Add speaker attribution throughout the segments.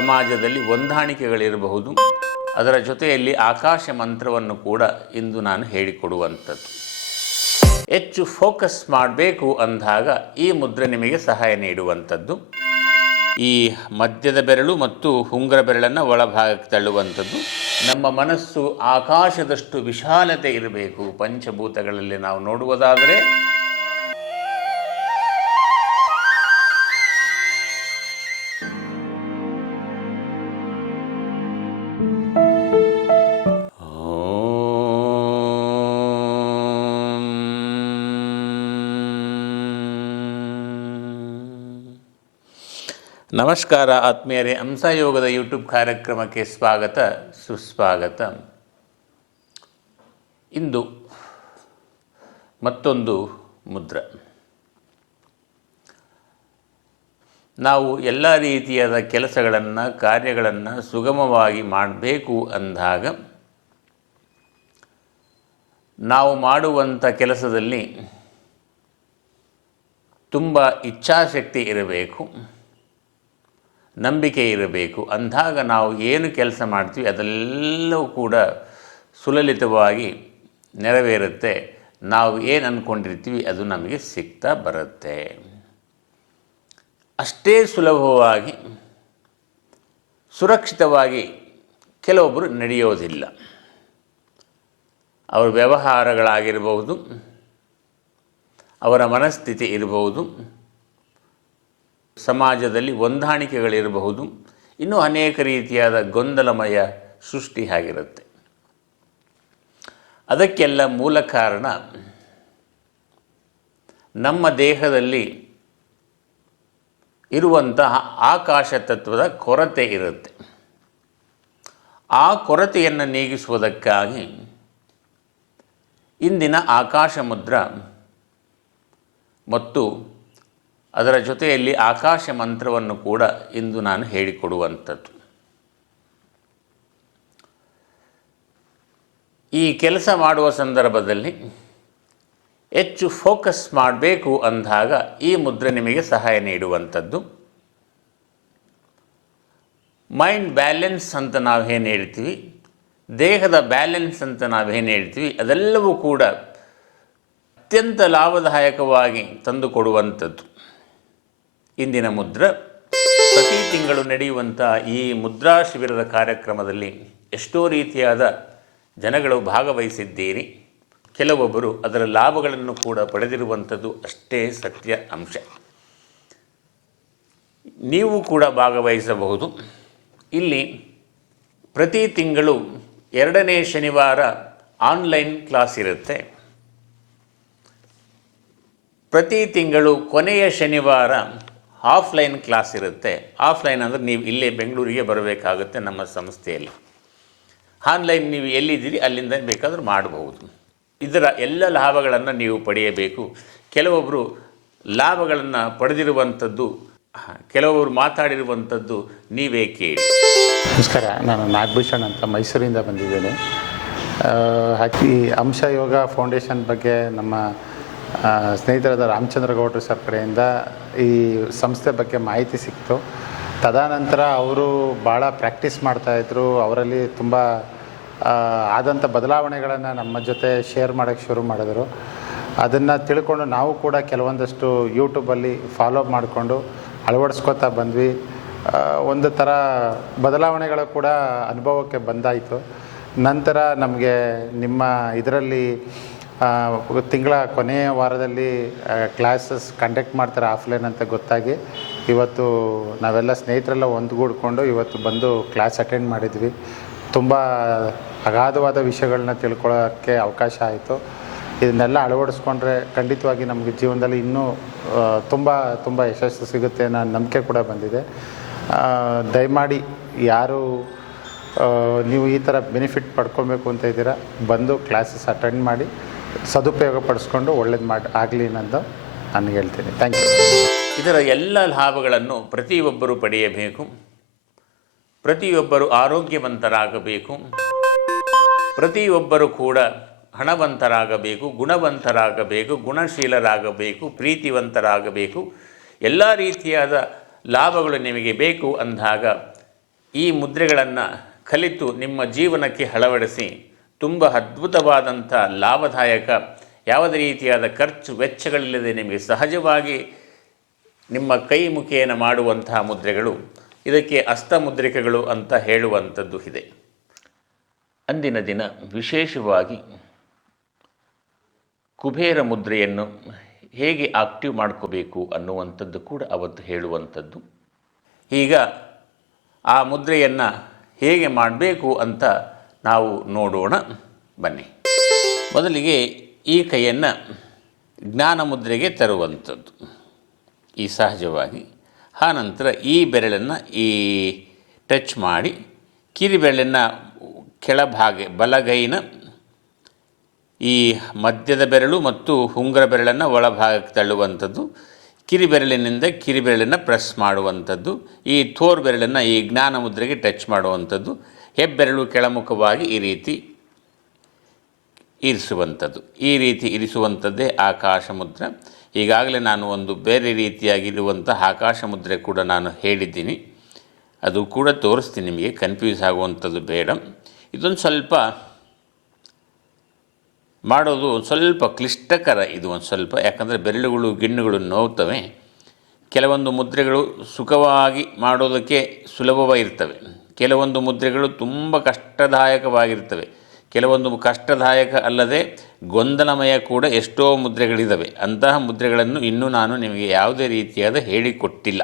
Speaker 1: ಸಮಾಜದಲ್ಲಿ ಹೊಂದಾಣಿಕೆಗಳಿರಬಹುದು. ಅದರ ಜೊತೆಯಲ್ಲಿ ಆಕಾಶ ಮಂತ್ರವನ್ನು ಕೂಡ ಇಂದು ನಾನು ಹೇಳಿಕೊಡುವಂಥದ್ದು. ಹೆಚ್ಚು ಫೋಕಸ್ ಮಾಡಬೇಕು ಅಂದಾಗ ಈ ಮುದ್ರೆ ನಿಮಗೆ ಸಹಾಯ ನೀಡುವಂಥದ್ದು. ಈ ಮಧ್ಯದ ಬೆರಳು ಮತ್ತು ಉಂಗುರ ಬೆರಳನ್ನು ಒಳಭಾಗಕ್ಕೆ ತಳ್ಳುವಂಥದ್ದು. ನಮ್ಮ ಮನಸ್ಸು ಆಕಾಶದಷ್ಟು ವಿಶಾಲತೆ ಇರಬೇಕು. ಪಂಚಭೂತಗಳಲ್ಲಿ ನಾವು ನೋಡುವುದಾದರೆ ನಮಸ್ಕಾರ ಆತ್ಮೀಯರೇ, ಹಂಸಯೋಗದ ಯೂಟ್ಯೂಬ್ ಕಾರ್ಯಕ್ರಮಕ್ಕೆ ಸ್ವಾಗತ, ಸುಸ್ವಾಗತ. ಇಂದು ಮತ್ತೊಂದು ಮುದ್ರ. ನಾವು ಎಲ್ಲ ರೀತಿಯಾದ ಕೆಲಸಗಳನ್ನು, ಕಾರ್ಯಗಳನ್ನು ಸುಗಮವಾಗಿ ಮಾಡಬೇಕು ಅಂದಾಗ, ನಾವು ಮಾಡುವಂಥ ಕೆಲಸದಲ್ಲಿ ತುಂಬ ಇಚ್ಛಾಶಕ್ತಿ ಇರಬೇಕು. ನಂಬಿಕೆ ಇರಬೇಕು. ಅಂದಾಗ ನಾವು ಏನು ಕೆಲಸ ಮಾಡ್ತೀವಿ ಅದೆಲ್ಲವೂ ಕೂಡ ಸುಲಲಿತವಾಗಿ ನೆರವೇರುತ್ತೆ. ನಾವು ಏನು ಅಂದ್ಕೊಂಡಿರ್ತೀವಿ ಅದು ನಮಗೆ ಸಿಗ್ತಾ ಬರುತ್ತೆ. ಅಷ್ಟೇ ಸುಲಭವಾಗಿ, ಸುರಕ್ಷಿತವಾಗಿ ಕೆಲವೊಬ್ಬರು ನಡೆಯೋದಿಲ್ಲ. ಅವರ ವ್ಯವಹಾರಗಳಾಗಿರಬಹುದು, ಅವರ ಮನಸ್ಥಿತಿ ಇರಬಹುದು ಸಮಾಜದಲ್ಲಿ ಹೊಂದಾಣಿಕೆಗಳಿರಬಹುದು. ಇನ್ನೂ ಅನೇಕ ರೀತಿಯಾದ ಗೊಂದಲಮಯ ಸೃಷ್ಟಿ ಆಗಿರುತ್ತೆ. ಅದಕ್ಕೆಲ್ಲ ಮೂಲ ಕಾರಣ ನಮ್ಮ ದೇಹದಲ್ಲಿ ಇರುವಂತಹ ಆಕಾಶ ತತ್ವದ ಕೊರತೆ ಇರುತ್ತೆ. ಆ ಕೊರತೆಯನ್ನು ನೀಗಿಸುವುದಕ್ಕಾಗಿ ಇಂದಿನ ಆಕಾಶ ಮುದ್ರ ಮತ್ತು ಅದರ ಜೊತೆಯಲ್ಲಿ ಆಕಾಶ ಮಂತ್ರವನ್ನು ಕೂಡ ಇಂದು ನಾನು ಹೇಳಿಕೊಡುವಂಥದ್ದು. ಈ ಕೆಲಸ ಮಾಡುವ ಸಂದರ್ಭದಲ್ಲಿ ಹೆಚ್ಚು ಫೋಕಸ್ ಮಾಡಬೇಕು ಅಂದಾಗ ಈ ಮುದ್ರೆ ನಿಮಗೆ ಸಹಾಯ ನೀಡುವಂಥದ್ದು. ಮೈಂಡ್ ಬ್ಯಾಲೆನ್ಸ್ ಅಂತ ನಾವೇನು ಹೇಳ್ತೀವಿ? ದೇಹದ ಬ್ಯಾಲೆನ್ಸ್ ಅಂತ ನಾವೇನು ಹೇಳ್ತೀವಿ? ಅದೆಲ್ಲವೂ ಕೂಡ ಅತ್ಯಂತ ಲಾಭದಾಯಕವಾಗಿ ತಂದುಕೊಡುವಂಥದ್ದು. ಇಂದಿನ ಮುದ್ರ. ಪ್ರತಿ ತಿಂಗಳು ನಡೆಯುವಂಥ ಈ ಮುದ್ರಾ ಶಿಬಿರದ ಕಾರ್ಯಕ್ರಮದಲ್ಲಿ ಎಷ್ಟೋ ರೀತಿಯಾದ ಜನಗಳು ಭಾಗವಹಿಸಿದ್ದೀರಿ. ಕೆಲವೊಬ್ಬರು ಅದರ ಲಾಭಗಳನ್ನು ಕೂಡ ಪಡೆದಿರುವಂಥದ್ದು ಅಷ್ಟೇ ಸತ್ಯ ಅಂಶ. ನೀವು ಕೂಡ ಭಾಗವಹಿಸಬಹುದು. ಇಲ್ಲಿ ಪ್ರತಿ ತಿಂಗಳು ಎರಡನೇ ಶನಿವಾರ ಆನ್ಲೈನ್ ಕ್ಲಾಸ್ ಇರುತ್ತೆ. ಪ್ರತಿ ತಿಂಗಳು ಕೊನೆಯ ಶನಿವಾರ ಆಫ್ಲೈನ್ ಕ್ಲಾಸ್ ಇರುತ್ತೆ. ಆಫ್ಲೈನ್ ಅಂದರೆ ನೀವು ಇಲ್ಲೇ ಬೆಂಗಳೂರಿಗೆ ಬರಬೇಕಾಗುತ್ತೆ ನಮ್ಮ ಸಂಸ್ಥೆಯಲ್ಲಿ. ಆನ್ಲೈನ್ ನೀವು ಎಲ್ಲಿದ್ದೀರಿ, ಅಲ್ಲಿಂದ ಬೇಕಾದರೂ ಮಾಡಬಹುದು ಇದರ ಎಲ್ಲ ಲಾಭಗಳನ್ನು ನೀವು ಪಡೆಯಬೇಕು. ಕೆಲವೊಬ್ಬರು ಲಾಭಗಳನ್ನು ಪಡೆದಿರುವಂಥದ್ದು ಕೆಲವೊಬ್ಬರು ಮಾತಾಡಿರುವಂಥದ್ದು ನೀವೇ ಕೇಳಿ.
Speaker 2: ನಮಸ್ಕಾರ, ನಾನು ನಾಗಭೂಷಣ್ ಅಂತ ಮೈಸೂರಿಂದ ಬಂದಿದ್ದೇನೆ. ಹಾಕಿ ಅಂಶ ಯೋಗ ಫೌಂಡೇಶನ್ ಬಗ್ಗೆ ನಮ್ಮ ಸ್ನೇಹಿತರಾದ ರಾಮಚಂದ್ರ ಗೌಡ್ರು ಸರ್ ಕಡೆಯಿಂದ ಈ ಸಂಸ್ಥೆ ಬಗ್ಗೆ ಮಾಹಿತಿ ಸಿಕ್ತು. ತದನಂತರ ಅವರು ಭಾಳ ಪ್ರಾಕ್ಟೀಸ್ ಮಾಡ್ತಾಯಿದ್ರು ಅವರಲ್ಲಿ ತುಂಬ ಆದಂಥ ಬದಲಾವಣೆಗಳನ್ನು ನಮ್ಮ ಜೊತೆ ಶೇರ್ ಮಾಡೋಕ್ಕೆ ಶುರು ಮಾಡಿದ್ರು. ಅದನ್ನು ತಿಳ್ಕೊಂಡು ನಾವು ಕೂಡ ಕೆಲವೊಂದಷ್ಟು ಯೂಟ್ಯೂಬಲ್ಲಿ ಫಾಲೋ ಮಾಡಿಕೊಂಡು ಅಳವಡಿಸ್ಕೊತಾ ಬಂದ್ವಿ. ಒಂದು ಥರ ಬದಲಾವಣೆಗಳು ಕೂಡ ಅನುಭವಕ್ಕೆ ಬಂದಾಯಿತು. ನಂತರ ನಮಗೆ ನಿಮ್ಮ ಇದರಲ್ಲಿ ತಿಂಗಳ ಕೊನೆಯ ವಾರದಲ್ಲಿ ಕ್ಲಾಸಸ್ ಕಂಡಕ್ಟ್ ಮಾಡ್ತಾರೆ ಆಫ್ಲೈನ್ ಅಂತ ಗೊತ್ತಾಗಿ. ಇವತ್ತು ನಾವೆಲ್ಲ ಸ್ನೇಹಿತರೆಲ್ಲ ಒಂದುಗೂಡ್ಕೊಂಡು ಇವತ್ತು ಬಂದು ಕ್ಲಾಸ್ ಅಟೆಂಡ್ ಮಾಡಿದ್ವಿ. ತುಂಬ ಅಗಾಧವಾದ ವಿಷಯಗಳನ್ನ ತಿಳ್ಕೊಳ್ಳೋಕ್ಕೆ ಅವಕಾಶ ಆಯಿತು. ಇದನ್ನೆಲ್ಲ ಅಳವಡಿಸ್ಕೊಂಡ್ರೆ ಖಂಡಿತವಾಗಿ ನಮಗೆ ಜೀವನದಲ್ಲಿ ಇನ್ನೂ ತುಂಬ ತುಂಬ ಯಶಸ್ಸು ಸಿಗುತ್ತೆ ಅನ್ನೋ ನಂಬಿಕೆ ಕೂಡ ಬಂದಿದೆ. ದಯಮಾಡಿ ಯಾರು ನೀವು ಈ ಥರ ಬೆನಿಫಿಟ್ ಪಡ್ಕೊಬೇಕು ಅಂತ ಇದ್ದೀರಾ, ಬಂದು ಕ್ಲಾಸಸ್ ಅಟೆಂಡ್ ಮಾಡಿ. ಸದುಪಯೋಗ ಪಡಿಸ್ಕೊಂಡು ಒಳ್ಳೇದು ಮಾಡಿ, ಆಗಲಿ ಅನ್ನೋದು ನಾನು ಹೇಳ್ತೀನಿ. ಥ್ಯಾಂಕ್ ಯು
Speaker 1: ಇದರ ಎಲ್ಲ ಲಾಭಗಳನ್ನು ಪ್ರತಿಯೊಬ್ಬರು ಪಡೆಯಬೇಕು. ಪ್ರತಿಯೊಬ್ಬರು ಆರೋಗ್ಯವಂತರಾಗಬೇಕು. ಪ್ರತಿಯೊಬ್ಬರು ಕೂಡ ಹಣವಂತರಾಗಬೇಕು, ಗುಣವಂತರಾಗಬೇಕು, ಗುಣಶೀಲರಾಗಬೇಕು, ಪ್ರೀತಿವಂತರಾಗಬೇಕು. ಎಲ್ಲ ರೀತಿಯಾದ ಲಾಭಗಳು ನಿಮಗೆ ಬೇಕು ಅಂದಾಗ ಈ ಮುದ್ರೆಗಳನ್ನು ಕಲಿತು ನಿಮ್ಮ ಜೀವನಕ್ಕೆ ಅಳವಡಿಸಿ ತುಂಬ ಅದ್ಭುತವಾದಂಥ ಲಾಭದಾಯಕ, ಯಾವುದೇ ರೀತಿಯಾದ ಖರ್ಚು ವೆಚ್ಚಗಳಿಲ್ಲದೆ ನಿಮಗೆ ಸಹಜವಾಗಿ ನಿಮ್ಮ ಕೈ ಮುಖೇನ ಮಾಡುವಂತಹ ಮುದ್ರೆಗಳು, ಇದಕ್ಕೆ ಹಸ್ತಮುದ್ರಿಕೆಗಳು ಅಂತ ಹೇಳುವಂಥದ್ದು ಇದೆ. ಅಂದಿನ ದಿನ ವಿಶೇಷವಾಗಿ ಕುಬೇರ ಮುದ್ರೆಯನ್ನು ಹೇಗೆ ಆಕ್ಟಿವ್ ಮಾಡ್ಕೋಬೇಕು ಅನ್ನುವಂಥದ್ದು ಕೂಡ ಅವತ್ತು ಹೇಳುವಂಥದ್ದು. ಈಗ ಆ ಮುದ್ರೆಯನ್ನು ಹೇಗೆ ಮಾಡಬೇಕು ಅಂತ ನಾವು ನೋಡೋಣ. ಬನ್ನಿ. ಮೊದಲಿಗೆ ಈ ಕೈಯನ್ನು ಜ್ಞಾನ ಮುದ್ರೆಗೆ ತರುವಂಥದ್ದು. ಈ ಸಹಜವಾಗಿ. ಆನಂತರ ಈ ಬೆರಳನ್ನು ಈ ಟಚ್ ಮಾಡಿ ಕಿರಿಬೆರಳನ್ನು ಕೆಳಭಾಗ, ಬಲಗೈನ ಈ ಮಧ್ಯದ ಬೆರಳು ಮತ್ತು ಉಂಗುರ ಬೆರಳನ್ನು ಒಳಭಾಗಕ್ಕೆ ತಳ್ಳುವಂಥದ್ದು. ಕಿರಿಬೆರಳಿನಿಂದ ಕಿರಿಬೆರಳನ್ನು ಪ್ರೆಸ್ ಮಾಡುವಂಥದ್ದು. ಈ ಥೋರ್ ಬೆರಳನ್ನು ಈ ಜ್ಞಾನ ಮುದ್ರೆಗೆ ಟಚ್ ಮಾಡುವಂಥದ್ದು. ಹೆಬ್ಬೆರಳು ಕೆಳಮುಖವಾಗಿ ಈ ರೀತಿ ಇರಿಸುವಂಥದ್ದು. ಈ ರೀತಿ ಇರಿಸುವಂಥದ್ದೇ ಆಕಾಶ ಮುದ್ರೆ ಈಗಾಗಲೇ ನಾನು ಒಂದು ಬೇರೆ ರೀತಿಯಾಗಿರುವಂಥ ಆಕಾಶ ಮುದ್ರೆ ಕೂಡ ನಾನು ಹೇಳಿದ್ದೀನಿ. ಅದು ಕೂಡ ತೋರಿಸ್ತೀನಿ ನಿಮಗೆ ಕನ್ಫ್ಯೂಸ್ ಆಗುವಂಥದ್ದು ಬೇಡ. ಇದೊಂದು ಸ್ವಲ್ಪ ಮಾಡೋದು ಒಂದು ಸ್ವಲ್ಪ ಕ್ಲಿಷ್ಟಕರ ಇದು ಒಂದು ಸ್ವಲ್ಪ, ಯಾಕಂದರೆ ಬೆರಳುಗಳು, ಗಿಣ್ಣುಗಳು ನೋವ್ತವೆ. ಕೆಲವೊಂದು ಮುದ್ರೆಗಳು ಸುಖವಾಗಿ ಮಾಡೋದಕ್ಕೆ ಸುಲಭವಾಗಿರ್ತವೆ. ಕೆಲವೊಂದು ಮುದ್ರೆಗಳು ತುಂಬ ಕಷ್ಟದಾಯಕವಾಗಿರ್ತವೆ ಕೆಲವೊಂದು ಕಷ್ಟದಾಯಕ ಅಲ್ಲದೆ ಗೊಂದಲಮಯ ಕೂಡ ಎಷ್ಟೋ ಮುದ್ರೆಗಳಿದ್ದಾವೆ ಅಂತಹ ಮುದ್ರೆಗಳನ್ನು ಇನ್ನೂ ನಾನು ನಿಮಗೆ ಯಾವುದೇ ರೀತಿಯಾದ ಹೇಳಿಕೊಟ್ಟಿಲ್ಲ.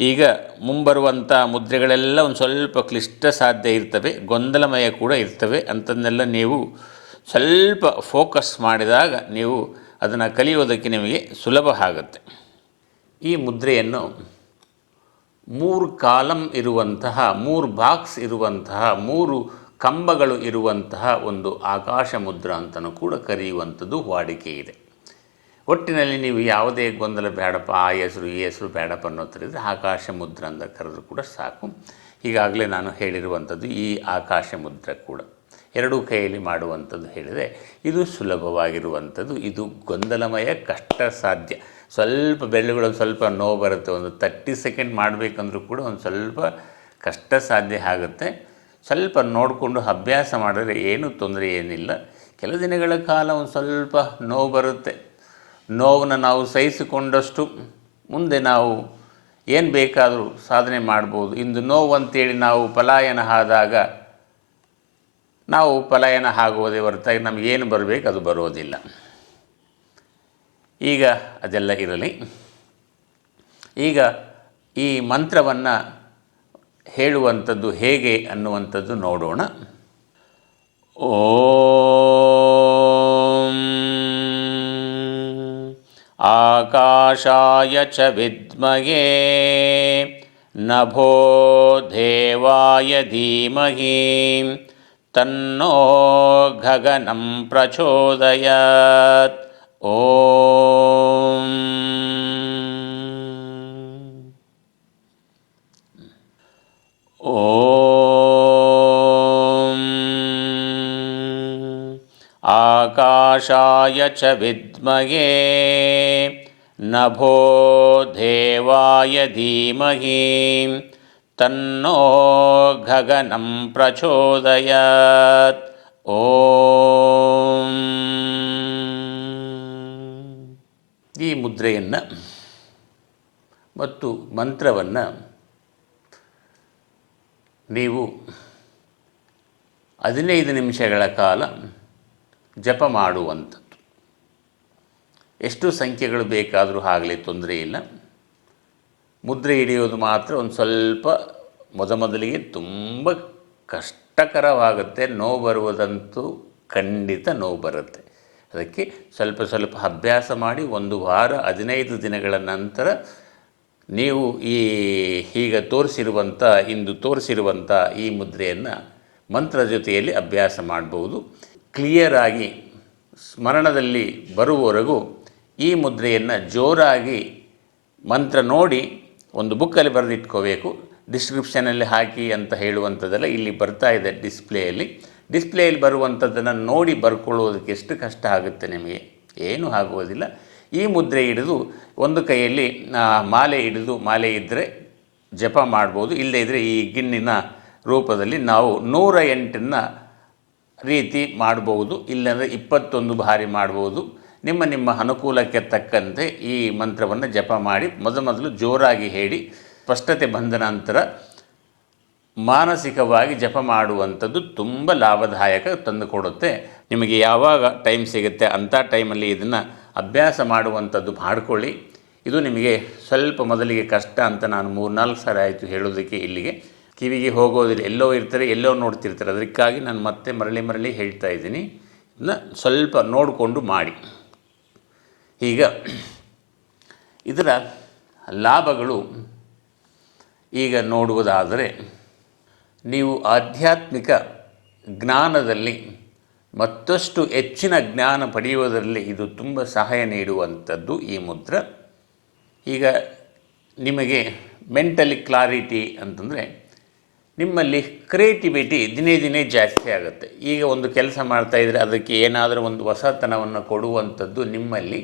Speaker 1: ಈಗ ಮುಂಬರುವಂಥ ಮುದ್ರೆಗಳೆಲ್ಲ ಒಂದು ಸ್ವಲ್ಪ ಕ್ಲಿಷ್ಟ ಸಾಧ್ಯ ಇರ್ತವೆ, ಗೊಂದಲಮಯ ಕೂಡ ಇರ್ತವೆ ಅಂಥದ್ದನ್ನೆಲ್ಲ ನೀವು ಸ್ವಲ್ಪ ಫೋಕಸ್ ಮಾಡಿದಾಗ ನೀವು ಅದನ್ನು ಕಲಿಯೋದಕ್ಕೆ ನಿಮಗೆ ಸುಲಭ ಆಗುತ್ತೆ. ಈ ಮುದ್ರೆಯನ್ನು ಮೂರು ಕಾಲಂ ಇರುವಂತಹ, ಮೂರು ಬಾಕ್ಸ್ ಇರುವಂತಹ, ಮೂರು ಕಂಬಗಳು ಇರುವಂತಹ ಒಂದು ಆಕಾಶ ಮುದ್ರ ಅಂತಲೂ ಕೂಡ ಕರೆಯುವಂಥದ್ದು ವಾಡಿಕೆ ಇದೆ. ಒಟ್ಟಿನಲ್ಲಿ ನೀವು ಯಾವುದೇ ಗೊಂದಲ ಬೇಡಪ್ಪ, ಆ ಹೆಸರು, ಈ ಹೆಸರು ಬೇಡಪ್ಪ ಅನ್ನೋ ಆಕಾಶ ಮುದ್ರ ಅಂತ ಕರೆದು ಕೂಡ ಸಾಕು. ಈಗಾಗಲೇ ನಾನು ಹೇಳಿರುವಂಥದ್ದು ಈ ಆಕಾಶ ಮುದ್ರ ಕೂಡ. ಎರಡೂ ಕೈಯಲ್ಲಿ ಮಾಡುವಂಥದ್ದು ಹೇಳಿದರೆ ಇದು ಸುಲಭವಾಗಿರುವಂಥದ್ದು, ಇದು ಗೊಂದಲಮಯ ಕಷ್ಟ ಸಾಧ್ಯ ಸ್ವಲ್ಪ ಬೆರಳುಗಳೊಂದು ಸ್ವಲ್ಪ ನೋವು ಬರುತ್ತೆ. ಒಂದು ತರ್ಟಿ ಸೆಕೆಂಡ್ ಮಾಡಬೇಕಂದ್ರೂ ಕೂಡ ಒಂದು ಸ್ವಲ್ಪ ಕಷ್ಟ ಸಾಧ್ಯ ಆಗುತ್ತೆ. ಸ್ವಲ್ಪ ನೋಡಿಕೊಂಡು ಅಭ್ಯಾಸ ಮಾಡಿದ್ರೆ ಏನೂ ತೊಂದರೆ ಏನಿಲ್ಲ. ಕೆಲ ದಿನಗಳ ಕಾಲ ಒಂದು ಸ್ವಲ್ಪ ನೋವು ಬರುತ್ತೆ. ನೋವನ್ನು ನಾವು ಸಹಿಸಿಕೊಂಡಷ್ಟು ಮುಂದೆ ನಾವು ಏನು ಬೇಕಾದರೂ ಸಾಧನೆ ಮಾಡ್ಬೋದು. ಇಂದು ನೋವು ಅಂತೇಳಿ ನಾವು ಪಲಾಯನ ಆದಾಗ ನಾವು ಪಲಾಯನ ಆಗುವುದೇ ಹೊರತಾಗಿ ನಮಗೇನು ಬರಬೇಕು ಅದು ಬರೋದಿಲ್ಲ. ಈಗ ಅದೆಲ್ಲ ಇರಲಿ. ಈಗ ಈ ಮಂತ್ರವನ್ನು ಹೇಳುವಂಥದ್ದು ಹೇಗೆ ಅನ್ನುವಂಥದ್ದು ನೋಡೋಣ. ಓಂ ಆಕಾಶಾಯ ಚ ವಿದ್ಮಯೇ ನಭೋ ದೇವಾಯ ಧೀಮಹಿ ತನ್ನೋ ಗಗನಂ ಪ್ರಚೋದಯಾತ್. ॐ आकाशाय च विद्महे नभो देवाय धीमहि तन्नो गगनं प्रचोदयात्। ॐ ಈ ಮುದ್ರೆಯನ್ನು ಮತ್ತು ಮಂತ್ರವನ್ನು ನೀವು ಹದಿನೈದು ನಿಮಿಷಗಳ ಕಾಲ ಜಪ ಮಾಡುವಂಥದ್ದು. ಎಷ್ಟು ಸಂಖ್ಯೆಗಳು ಬೇಕಾದರೂ ಆಗಲಿ ತೊಂದರೆ ಇಲ್ಲ. ಮುದ್ರೆ ಹಿಡಿಯೋದು ಮಾತ್ರ ಒಂದು ಸ್ವಲ್ಪ ಮೊದಮೊದಲಿಗೆ ತುಂಬ ಕಷ್ಟಕರವಾಗುತ್ತೆ. ನೋವು ಬರುವುದಂತೂ ಖಂಡಿತ ನೋವು ಬರುತ್ತೆ. ಅದಕ್ಕೆ ಸ್ವಲ್ಪ ಸ್ವಲ್ಪ ಅಭ್ಯಾಸ ಮಾಡಿ ಒಂದು ವಾರ ಹದಿನೈದು ದಿನಗಳ ನಂತರ ನೀವು ಈ ಈಗ ತೋರಿಸಿರುವಂಥ, ಇಂದು ತೋರಿಸಿರುವಂಥ ಈ ಮುದ್ರೆಯನ್ನು ಮಂತ್ರ ಜೊತೆಯಲ್ಲಿ ಅಭ್ಯಾಸ ಮಾಡ್ಬೋದು. ಕ್ಲಿಯರಾಗಿ ಸ್ಮರಣದಲ್ಲಿ ಬರುವವರೆಗೂ ಈ ಮುದ್ರೆಯನ್ನು ಜೋರಾಗಿ ಮಂತ್ರ ನೋಡಿ ಒಂದು ಬುಕ್ಕಲ್ಲಿ ಬರೆದಿಟ್ಕೋಬೇಕು. ಡಿಸ್ಕ್ರಿಪ್ಷನಲ್ಲಿ ಹಾಕಿ ಅಂತ ಹೇಳುವಂಥದ್ದೆಲ್ಲ ಇಲ್ಲಿ ಬರ್ತಾ ಇದೆ ಡಿಸ್ಪ್ಲೇಯಲ್ಲಿ ಡಿಸ್ಪ್ಲೇಯಲ್ಲಿ ಬರುವಂಥದ್ದನ್ನು ನೋಡಿ ಬರ್ಕೊಳ್ಳೋದಕ್ಕೆ ಎಷ್ಟು ಕಷ್ಟ ಆಗುತ್ತೆ ನಿಮಗೆ? ಏನೂ ಆಗುವುದಿಲ್ಲ ಈ ಮುದ್ರೆ ಹಿಡಿದು ಒಂದು ಕೈಯಲ್ಲಿ ಮಾಲೆ ಹಿಡಿದು, ಮಾಲೆ ಇದ್ದರೆ ಜಪ ಮಾಡ್ಬೋದು, ಇಲ್ಲದೇ ಇದ್ದರೆ ಈ ಗಿಣ್ಣಿನ ರೂಪದಲ್ಲಿ ನಾವು ನೂರ ಎಂಟನ್ನು ರೀತಿ ಮಾಡ್ಬೋದು, ಇಲ್ಲಾಂದರೆ ಇಪ್ಪತ್ತೊಂದು ಬಾರಿ ಮಾಡ್ಬೋದು. ನಿಮ್ಮ ನಿಮ್ಮ ಅನುಕೂಲಕ್ಕೆ ತಕ್ಕಂತೆ ಈ ಮಂತ್ರವನ್ನು ಜಪ ಮಾಡಿ ಮೊದಮೊದಲು ಜೋರಾಗಿ ಹೇಳಿ, ಸ್ಪಷ್ಟತೆ ಬಂದ ನಂತರ ಮಾನಸಿಕವಾಗಿ ಜಪ ಮಾಡುವಂಥದ್ದು ತುಂಬ ಲಾಭದಾಯಕ ತಂದುಕೊಡುತ್ತೆ ನಿಮಗೆ ಯಾವಾಗ ಟೈಮ್ ಸಿಗುತ್ತೆ ಅಂಥ ಟೈಮಲ್ಲಿ ಇದನ್ನು ಅಭ್ಯಾಸ ಮಾಡುವಂಥದ್ದು ಮಾಡಿಕೊಳ್ಳಿ. ಇದು ನಿಮಗೆ ಸ್ವಲ್ಪ ಮೊದಲಿಗೆ ಕಷ್ಟ ಅಂತ ನಾನು ಮೂರ್ನಾಲ್ಕು ಸಾರಿ ಆಯಿತು ಹೇಳೋದಕ್ಕೆ ಇಲ್ಲಿಗೆ. ಕಿವಿಗೆ ಹೋಗೋದಿಲ್ಲ. ಎಲ್ಲೋ ಇರ್ತಾರೆ, ಎಲ್ಲೋ ನೋಡ್ತಿರ್ತಾರೆ. ಅದಕ್ಕಾಗಿ ನಾನು ಮತ್ತೆ ಮರಳಿ ಮರಳಿ ಹೇಳ್ತಾ ಇದ್ದೀನಿ. ಇದನ್ನ ಸ್ವಲ್ಪ ನೋಡಿಕೊಂಡು ಮಾಡಿ. ಈಗ ಇದರ ಲಾಭಗಳು ಈಗ ನೋಡುವುದಾದರೆ ನೀವು ಆಧ್ಯಾತ್ಮಿಕ ಜ್ಞಾನದಲ್ಲಿ ಮತ್ತಷ್ಟು ಹೆಚ್ಚಿನ ಜ್ಞಾನ ಪಡೆಯುವುದರಲ್ಲಿ ಇದು ತುಂಬ ಸಹಾಯ ನೀಡುವಂಥದ್ದು ಈ ಮುದ್ರ. ಈಗ ನಿಮಗೆ ಮೆಂಟಲಿ ಕ್ಲಾರಿಟಿ ಅಂತಂದರೆ ನಿಮ್ಮಲ್ಲಿ ಕ್ರಿಯೇಟಿವಿಟಿ ದಿನೇ ದಿನೇ ಜಾಸ್ತಿ ಆಗುತ್ತೆ. ಈಗ ಒಂದು ಕೆಲಸ ಮಾಡ್ತಾಯಿದ್ರೆ ಅದಕ್ಕೆ ಏನಾದರೂ ಒಂದು ಹೊಸತನವನ್ನು ಕೊಡುವಂಥದ್ದು ನಿಮ್ಮಲ್ಲಿ,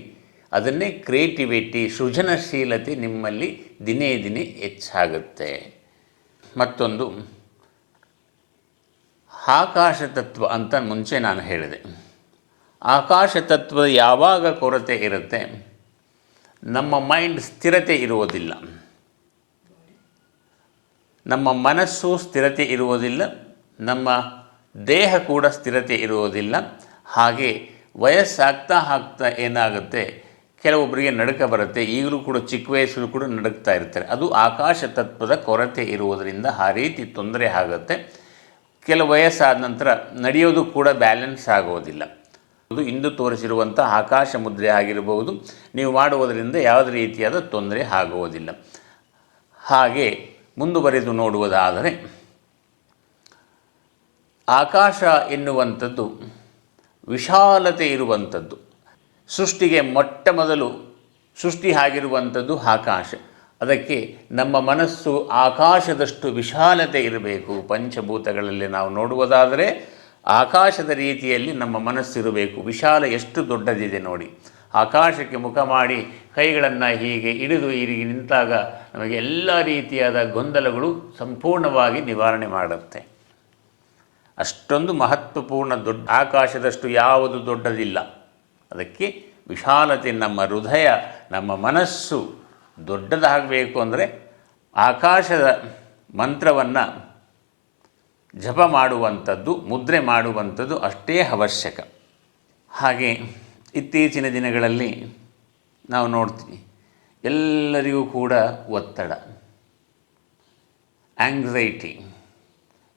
Speaker 1: ಅದನ್ನೇ ಕ್ರಿಯೇಟಿವಿಟಿ, ಸೃಜನಶೀಲತೆ ನಿಮ್ಮಲ್ಲಿ ದಿನೇ ದಿನೇ ಹೆಚ್ಚಾಗುತ್ತೆ. ಮತ್ತೊಂದು ಆಕಾಶ ತತ್ವ ಅಂತ ಮುಂಚೆ ನಾನು ಹೇಳಿದೆ. ಆಕಾಶ ತತ್ವದ ಯಾವಾಗ ಕೊರತೆ ಇರುತ್ತೆ? ನಮ್ಮ ಮೈಂಡ್ ಸ್ಥಿರತೆ ಇರುವುದಿಲ್ಲ. ನಮ್ಮ ಮನಸ್ಸು ಸ್ಥಿರತೆ ಇರುವುದಿಲ್ಲ. ನಮ್ಮ ದೇಹ ಕೂಡ ಸ್ಥಿರತೆ ಇರುವುದಿಲ್ಲ. ಹಾಗೆ ವಯಸ್ಸಾಗ್ತಾ ಆಗ್ತಾ ಏನಾಗುತ್ತೆ? ಕೆಲವೊಬ್ಬರಿಗೆ ನಡುಕ ಬರುತ್ತೆ. ಈಗಲೂ ಕೂಡ ಚಿಕ್ಕ ವಯಸ್ಸಲ್ಲೂ ಕೂಡ ನಡುಕ್ತಾ ಇರ್ತಾರೆ. ಅದು ಆಕಾಶ ತತ್ವದ ಕೊರತೆ ಇರುವುದರಿಂದ ಆ ರೀತಿ ತೊಂದರೆ ಆಗುತ್ತೆ. ಕೆಲವು ವಯಸ್ಸಾದ ನಂತರ ನಡೆಯೋದು ಕೂಡ ಬ್ಯಾಲೆನ್ಸ್ ಆಗೋದಿಲ್ಲ. ಅದು ಇಂದು ತೋರಿಸಿರುವಂಥ ಆಕಾಶ ಮುದ್ರೆ ಆಗಿರಬಹುದು. ನೀವು ಮಾಡುವುದರಿಂದ ಯಾವುದೇ ರೀತಿಯಾದ ತೊಂದರೆ ಆಗುವುದಿಲ್ಲ ಹಾಗೆ ಮುಂದುವರೆದು ನೋಡುವುದಾದರೆ, ಆಕಾಶ ಎನ್ನುವಂಥದ್ದು ವಿಶಾಲತೆ ಇರುವಂಥದ್ದು. ಸೃಷ್ಟಿಗೆ ಮೊಟ್ಟ ಮೊದಲು ಸೃಷ್ಟಿ ಆಗಿರುವಂಥದ್ದು ಆಕಾಶ. ಅದಕ್ಕೆ ನಮ್ಮ ಮನಸ್ಸು ಆಕಾಶದಷ್ಟು ವಿಶಾಲತೆ ಇರಬೇಕು. ಪಂಚಭೂತಗಳಲ್ಲಿ ನಾವು ನೋಡುವುದಾದರೆ ಆಕಾಶದ ರೀತಿಯಲ್ಲಿ ನಮ್ಮ ಮನಸ್ಸಿರಬೇಕು. ವಿಶಾಲ ಎಷ್ಟು ದೊಡ್ಡದಿದೆ ನೋಡಿ. ಆಕಾಶಕ್ಕೆ ಮುಖ ಮಾಡಿ ಕೈಗಳನ್ನು ಹೀಗೆ ಹಿಡಿದು ಹೀಗೆ ನಿಂತಾಗ ನಮಗೆ ಎಲ್ಲ ರೀತಿಯಾದ ಗೊಂದಲಗಳು ಸಂಪೂರ್ಣವಾಗಿ ನಿವಾರಣೆ ಮಾಡುತ್ತೆ. ಅಷ್ಟೊಂದು ಮಹತ್ವಪೂರ್ಣ ದೊಡ್ಡ ಆಕಾಶದಷ್ಟು ಯಾವುದು ದೊಡ್ಡದಿಲ್ಲ. ಅದಕ್ಕೆ ವಿಶಾಲತೆ ನಮ್ಮ ಹೃದಯ, ನಮ್ಮ ಮನಸ್ಸು ದೊಡ್ಡದಾಗಬೇಕು ಅಂದರೆ ಆಕಾಶದ ಮಂತ್ರವನ್ನು ಜಪ ಮಾಡುವಂಥದ್ದು, ಮುದ್ರೆ ಮಾಡುವಂಥದ್ದು ಅಷ್ಟೇ ಅವಶ್ಯಕ. ಹಾಗೆ ಇತ್ತೀಚಿನ ದಿನಗಳಲ್ಲಿ ನಾವು ನೋಡ್ತೀವಿ, ಎಲ್ಲರಿಗೂ ಕೂಡ ಒತ್ತಡ ಆಂಗ್ಸೈಟಿ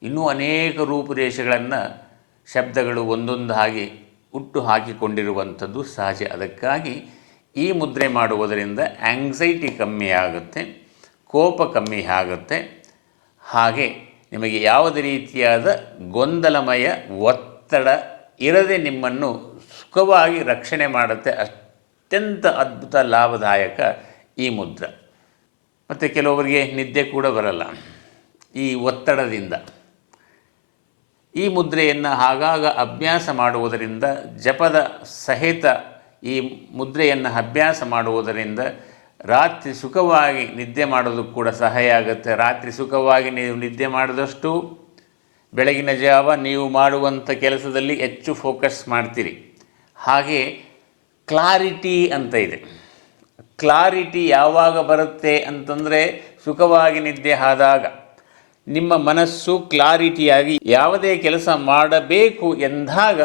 Speaker 1: ಇನ್ನೂ ಅನೇಕ ರೂಪುರೇಷೆಗಳನ್ನು ಶಬ್ದಗಳು ಒಂದೊಂದಾಗಿ ಹುಟ್ಟು ಹಾಕಿಕೊಂಡಿರುವಂಥದ್ದು ಸಹಜ. ಅದಕ್ಕಾಗಿ ಈ ಮುದ್ರೆ ಮಾಡುವುದರಿಂದ ಆಂಗ್ಸೈಟಿ ಕಮ್ಮಿ ಆಗುತ್ತೆ, ಕೋಪ ಕಮ್ಮಿ ಆಗುತ್ತೆ. ಹಾಗೆ ನಿಮಗೆ ಯಾವುದೇ ರೀತಿಯಾದ ಗೊಂದಲಮಯ ಒತ್ತಡ ಇರದೆ ನಿಮ್ಮನ್ನು ಸುಖವಾಗಿ ರಕ್ಷಣೆ ಮಾಡುತ್ತೆ ಅತ್ಯಂತ ಅದ್ಭುತ ಲಾಭದಾಯಕ ಈ ಮುದ್ರ. ಮತ್ತು ಕೆಲವರಿಗೆ ನಿದ್ದೆ ಕೂಡ ಬರಲ್ಲ. ಈ ಒತ್ತಡದಿಂದ. ಈ ಮುದ್ರೆಯನ್ನು ಆಗಾಗ ಅಭ್ಯಾಸ ಮಾಡುವುದರಿಂದ ಜಪದ ಸಹಿತ ಈ ಮುದ್ರೆಯನ್ನು ಅಭ್ಯಾಸ ಮಾಡುವುದರಿಂದ ರಾತ್ರಿ ಸುಖವಾಗಿ ನಿದ್ದೆ ಮಾಡೋದು ಕೂಡ ಸಹಾಯ ಆಗುತ್ತೆ. ರಾತ್ರಿ ಸುಖವಾಗಿ ನೀವು ನಿದ್ದೆ ಮಾಡಿದಷ್ಟು ಬೆಳಗಿನ ಜಾವ ನೀವು ಮಾಡುವಂಥ ಕೆಲಸದಲ್ಲಿ ಹೆಚ್ಚು ಫೋಕಸ್ ಮಾಡ್ತೀರಿ. ಹಾಗೆ ಕ್ಲಾರಿಟಿ ಅಂತ ಇದೆ. ಕ್ಲಾರಿಟಿ ಯಾವಾಗ ಬರುತ್ತೆ ಅಂತಂದರೆ ಸುಖವಾಗಿ ನಿದ್ದೆ ಆದಾಗ ನಿಮ್ಮ ಮನಸ್ಸು ಕ್ಲಾರಿಟಿಯಾಗಿ ಯಾವುದೇ ಕೆಲಸ ಮಾಡಬೇಕು ಎಂದಾಗ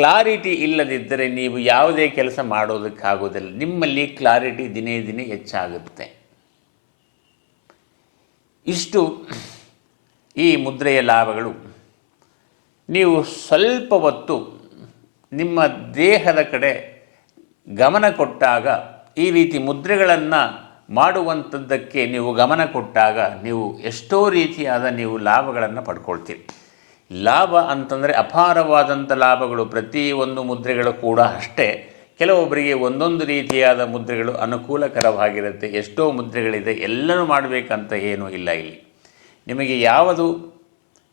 Speaker 1: ಕ್ಲಾರಿಟಿ ಇಲ್ಲದಿದ್ದರೆ ನೀವು ಯಾವುದೇ ಕೆಲಸ ಮಾಡೋದಕ್ಕಾಗೋದಿಲ್ಲ. ನಿಮ್ಮಲ್ಲಿ ಕ್ಲಾರಿಟಿ ದಿನೇ ದಿನೇ ಹೆಚ್ಚಾಗುತ್ತೆ. ಇಷ್ಟು ಈ ಮುದ್ರೆಯ ಲಾಭಗಳು. ನೀವು ಸ್ವಲ್ಪ ಹೊತ್ತು ನಿಮ್ಮ ದೇಹದ ಕಡೆ ಗಮನ ಕೊಟ್ಟಾಗ, ಈ ರೀತಿ ಮುದ್ರೆಗಳನ್ನು ಮಾಡುವಂಥದ್ದಕ್ಕೆ ನೀವು ಗಮನ ಕೊಟ್ಟಾಗ ನೀವು ಎಷ್ಟೋ ರೀತಿಯಾದ ನೀವು ಲಾಭಗಳನ್ನು ಪಡ್ಕೊಳ್ತೀರಿ. ಲಾಭ ಅಂತಂದರೆ ಅಪಾರವಾದಂಥ ಲಾಭಗಳು ಪ್ರತಿ ಒಂದು ಮುದ್ರೆಗಳು ಕೂಡ ಅಷ್ಟೇ. ಕೆಲವೊಬ್ಬರಿಗೆ ಒಂದೊಂದು ರೀತಿಯಾದ ಮುದ್ರೆಗಳು ಅನುಕೂಲಕರವಾಗಿರುತ್ತೆ. ಎಷ್ಟೋ ಮುದ್ರೆಗಳಿದೆ, ಎಲ್ಲನೂ ಮಾಡಬೇಕಂತ ಏನೂ ಇಲ್ಲ ಇಲ್ಲಿ. ನಿಮಗೆ ಯಾವುದು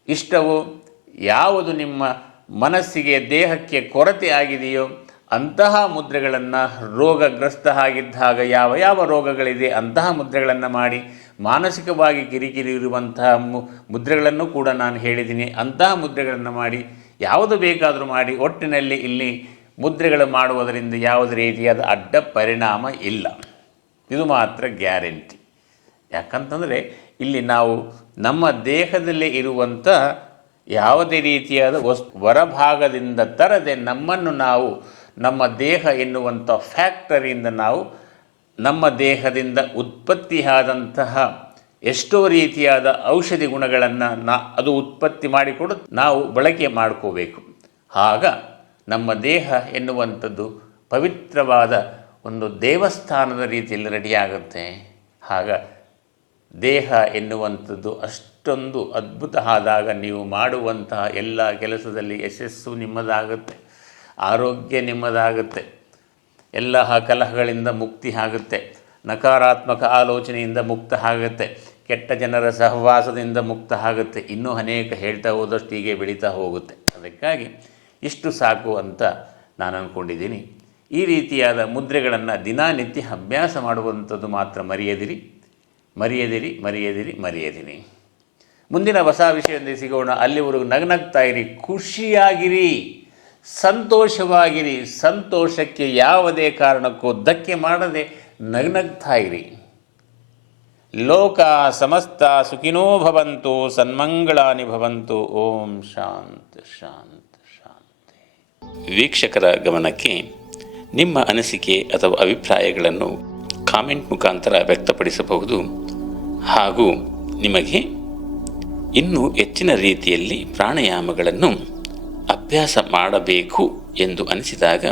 Speaker 1: ಇಷ್ಟವೋ, ಯಾವುದು ನಿಮ್ಮ ಮನಸ್ಸಿಗೆ ದೇಹಕ್ಕೆ ಕೊರತೆ ಆಗಿದೆಯೋ, ಅಂತಹ ಮುದ್ರೆಗಳನ್ನು ರೋಗಗ್ರಸ್ತ ಆಗಿದ್ದಾಗ ಯಾವ ಯಾವ ರೋಗಗಳಿದೆ ಅಂತಹ ಮುದ್ರೆಗಳನ್ನು ಮಾಡಿ ಮಾನಸಿಕವಾಗಿ ಕಿರಿಕಿರಿ ಇರುವಂತಹ ಮುದ್ರೆಗಳನ್ನು ಕೂಡ ನಾನು ಹೇಳಿದ್ದೀನಿ. ಅಂತಹ ಮುದ್ರೆಗಳನ್ನು ಮಾಡಿ, ಯಾವುದು ಬೇಕಾದರೂ ಮಾಡಿ, ಒಟ್ಟಿನಲ್ಲಿ ಇಲ್ಲಿ ಮುದ್ರೆಗಳು ಮಾಡುವುದರಿಂದ ಯಾವುದೇ ರೀತಿಯಾದ ಅಡ್ಡ ಪರಿಣಾಮ ಇಲ್ಲ. ಇದು ಮಾತ್ರ ಗ್ಯಾರಂಟಿ. ಯಾಕಂತಂದರೆ ಇಲ್ಲಿ ನಾವು ನಮ್ಮ ದೇಹದಲ್ಲಿ ಇರುವಂಥ ಯಾವುದೇ ರೀತಿಯಾದ ವಸ್ ಹೊರಭಾಗದಿಂದ ತರದೆ ನಮ್ಮನ್ನು ನಾವು, ನಮ್ಮ ದೇಹ ಎನ್ನುವಂಥ ಫ್ಯಾಕ್ಟರಿಯಿಂದ ನಾವು ನಮ್ಮ ದೇಹದಿಂದ ಉತ್ಪತ್ತಿಯಾದಂತಹ ಎಷ್ಟೋ ರೀತಿಯಾದ ಔಷಧಿ ಗುಣಗಳನ್ನು ನಾ ಅದು ಉತ್ಪತ್ತಿ ಮಾಡಿಕೊಡು ನಾವು ಬಳಕೆ ಮಾಡ್ಕೋಬೇಕು. ಆಗ ನಮ್ಮ ದೇಹ ಎನ್ನುವಂಥದ್ದು ಪವಿತ್ರವಾದ ಒಂದು ದೇವಸ್ಥಾನದ ರೀತಿಯಲ್ಲಿ ರೆಡಿಯಾಗುತ್ತೆ ಆಗ ದೇಹ ಎನ್ನುವಂಥದ್ದು ಅಷ್ಟೊಂದು ಅದ್ಭುತ ಆದಾಗ ನೀವು ಮಾಡುವಂತಹ ಎಲ್ಲ ಕೆಲಸದಲ್ಲಿ ಯಶಸ್ಸು ನಿಮ್ಮದಾಗುತ್ತೆ. ಆರೋಗ್ಯ ನಿಮ್ಮದಾಗುತ್ತೆ. ಎಲ್ಲ ಕಲಹಗಳಿಂದ ಮುಕ್ತಿ ಆಗುತ್ತೆ. ನಕಾರಾತ್ಮಕ ಆಲೋಚನೆಯಿಂದ ಮುಕ್ತ ಆಗುತ್ತೆ. ಕೆಟ್ಟ ಜನರ ಸಹವಾಸದಿಂದ ಮುಕ್ತ ಆಗುತ್ತೆ. ಇನ್ನೂ ಅನೇಕ ಹೇಳ್ತಾ ಹೋದಷ್ಟು ಹೀಗೆ ಬೆಳೀತಾ ಹೋಗುತ್ತೆ. ಅದಕ್ಕಾಗಿ ಇಷ್ಟು ಸಾಕು ಅಂತ ನಾನು ಅಂದ್ಕೊಂಡಿದ್ದೀನಿ ಈ ರೀತಿಯಾದ ಮುದ್ರೆಗಳನ್ನು ದಿನನಿತ್ಯ ಅಭ್ಯಾಸ ಮಾಡುವಂಥದ್ದು ಮಾತ್ರ ಮರೆಯದಿರಿ. ಮರೆಯದಿರಿ ಮರೆಯದಿರಿ ಮರೆಯದಿರಿ. ಮುಂದಿನ ಹೊಸ ವಿಷಯದಲ್ಲಿ ಸಿಗೋಣ. ಅಲ್ಲಿವರೆಗೂ ನಗ್ನಗ್ತಾಯಿರಿ ಖುಷಿಯಾಗಿರಿ. ಸಂತೋಷವಾಗಿರಿ, ಸಂತೋಷಕ್ಕೆ ಯಾವುದೇ ಕಾರಣಕ್ಕೂ ಧಕ್ಕೆ ಮಾಡದೆ ನಗ್ನಗ್ತಾ ಇರಿ ಲೋಕ ಸಮಸ್ತ ಸುಖಿನೋ ಭವಂತು, ಸನ್ಮಂಗಳಾನಿ ಭವಂತು, ಓಂ ಶಾಂತ ಶಾಂತ, ಶಾಂತಿ. ವೀಕ್ಷಕರ ಗಮನಕ್ಕೆ ನಿಮ್ಮ ಅನಿಸಿಕೆ ಅಥವಾ ಅಭಿಪ್ರಾಯಗಳನ್ನು ಕಾಮೆಂಟ್ ಮುಖಾಂತರ ವ್ಯಕ್ತಪಡಿಸಬಹುದು. ಹಾಗೂ ನಿಮಗೆ ಇನ್ನೂ ಹೆಚ್ಚಿನ ರೀತಿಯಲ್ಲಿ ಪ್ರಾಣಾಯಾಮಗಳನ್ನು ಅಭ್ಯಾಸ ಮಾಡಬೇಕು ಎಂದು ಅನಿಸಿದಾಗ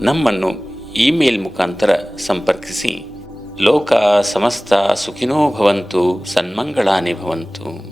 Speaker 1: ನಮ್ಮನ್ನು ಇಮೇಲ್ ಮುಖಾಂತರ ಸಂಪರ್ಕಿಸಿ. ಲೋಕ ಸಮಸ್ತ ಸುಖಿನೋ ಭವಂತು ಸನ್ಮಂಗಳಾನಿ ಭವಂತು.